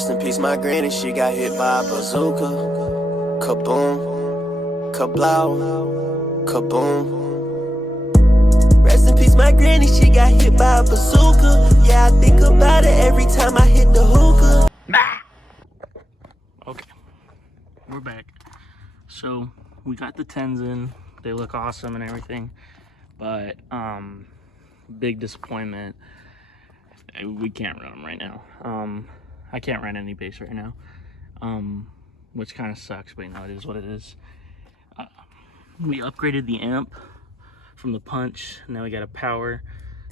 Rest in peace, my granny, she got hit by a bazooka. Kaboom, kablow, kaboom. Rest in peace, my granny, she got hit by a bazooka. Yeah, I think about it every time I hit the hookah. Okay, we're back. So we got the 10s in. They look awesome and everything, but big disappointment. We can't run them right now. I can't run any bass right now, which kind of sucks, but you know, it is what it is. We upgraded the amp from the punch. Now we got a power.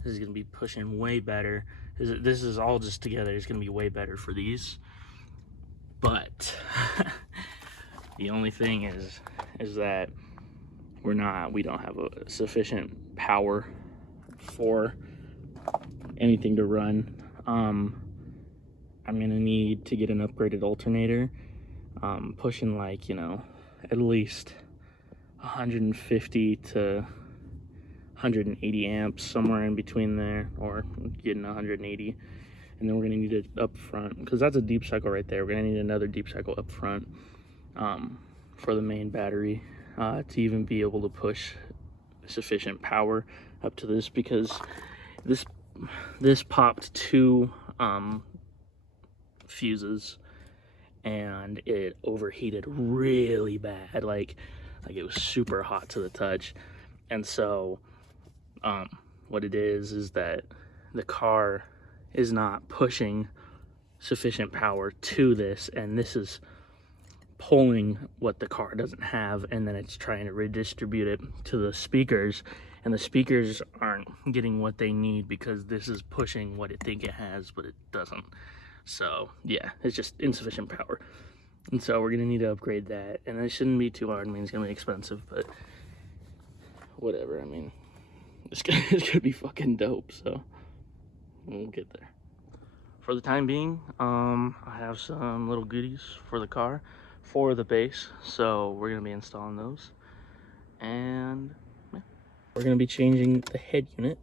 This is gonna be pushing way better. This is all just together. It's gonna be way better for these. But the only thing is that we don't have a sufficient power for anything to run. I'm gonna need to get an upgraded alternator, pushing like, you know, at least 150 to 180 amps, somewhere in between there, or getting 180. And then we're gonna need it up front, because that's a deep cycle right there. We're gonna need another deep cycle up front for the main battery to even be able to push sufficient power up to this, because this popped 2 fuses and it overheated really bad, like it was super hot to the touch. And so what it is that the car is not pushing sufficient power to this, and this is pulling what the car doesn't have, and then it's trying to redistribute it to the speakers, and the speakers aren't getting what they need because this is pushing what it think it has, but it doesn't. So yeah, it's just insufficient power, and so we're gonna need to upgrade that. And it shouldn't be too hard. I mean, it's gonna be expensive, but whatever. I mean, it's gonna be fucking dope, so we'll get there. For the time being, I have some little goodies for the car for the bass, so we're gonna be installing those. And yeah, we're gonna be changing the head unit.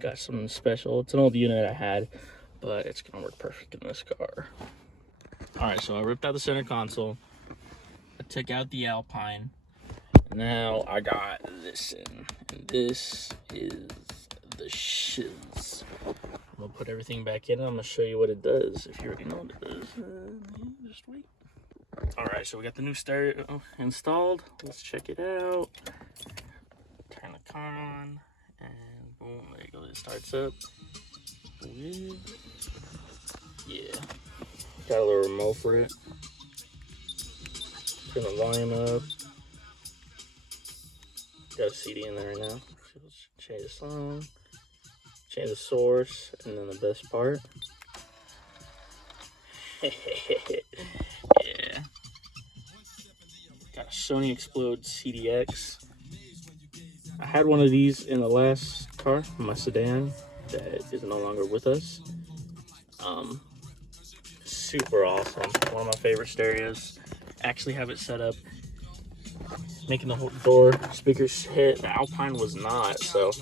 Got something special. It's an old unit I had, but it's gonna work perfect in this car. All right, so I ripped out the center console, I took out the Alpine. Now I got this in, and this is the shiz. I'm gonna put everything back in, and I'm gonna show you what it does. If you already know what it does, just wait. All right, so we got the new stereo installed. Let's check it out. Turn the car on, and boom, there you go. It starts up. Yeah, got a little remote for it. Turn the volume up. Got a CD in there right now. Let's change the song, change the source, and then the best part. Yeah. Got a Sony Explode CDX. I had one of these in the last car, my sedan, that is no longer with us. Super awesome. One of my favorite stereos. Actually have it set up, making the whole door speakers hit. The Alpine was not, so.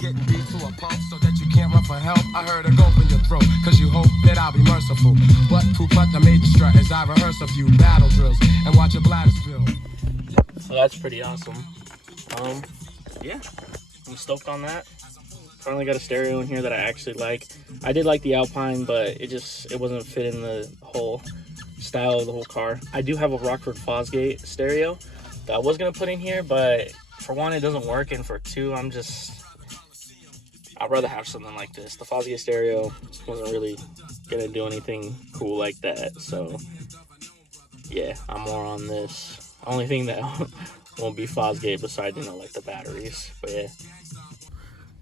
Get beat to a pump so that you can't run for help. I heard a gulp in your throat, cause you hope that I'll be merciful. But proof but the major strut as I rehearse a few battle drills and watch your bladder spill. So that's pretty awesome. Yeah, I'm stoked on that. Finally got a stereo in here that I actually like. I did like the Alpine, but it wasn't fitting the whole style of the whole car. I do have a Rockford Fosgate stereo that I was gonna put in here, but for one, it doesn't work, and for two, I'd rather have something like this. The Fosgate stereo wasn't really gonna do anything cool like that, so yeah, I'm more on this. Only thing that won't be Fosgate besides, you know, like the batteries, but yeah.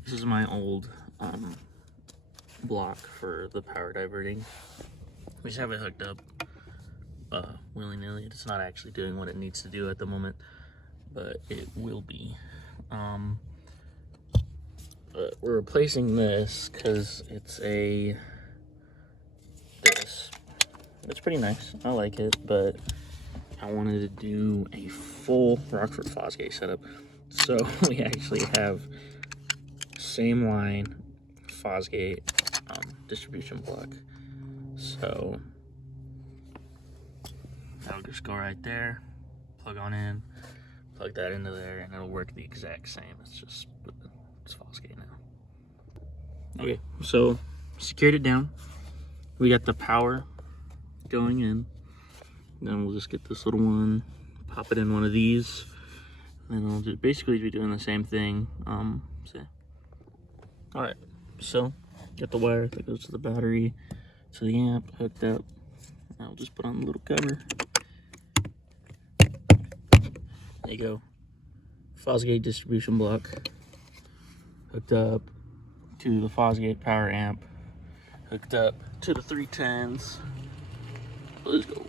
This is my old block for the power diverting. We just have it hooked up willy-nilly. It's not actually doing what it needs to do at the moment, but it will be. But we're replacing this because it's this. It's pretty nice. I like it, but I wanted to do a full Rockford Fosgate setup. So we actually have same line Fosgate distribution block. So that'll just go right there, plug on in, plug that into there, and it'll work the exact same. It's just, it's Fosgate now. Okay, so secured it down. We got the power going in. Then we'll just get this little one, pop it in one of these, and then we'll basically be doing the same thing. All right, so got the wire that goes to the battery, to the amp hooked up. I'll just put on the little cover. There you go. Fosgate distribution block hooked up to the Fosgate power amp, hooked up to the 310s. Let's go.